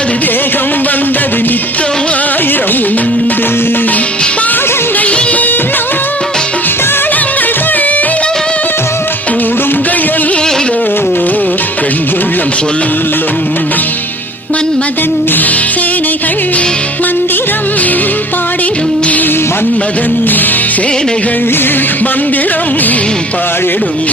வந்தது தேகம் வந்தது நித்தம் ஆயிரம் உண்டு. பாடங்கள் இன்னும் தாளங்கள் கூடுங்கள் எல்லோ பெண்குள்ளம் சொல்லும். மன்மதன் சேனைகள் மந்திரம் பாடிடும். மன்மதன் சேனைகள் மந்திரம் பாடிடும்.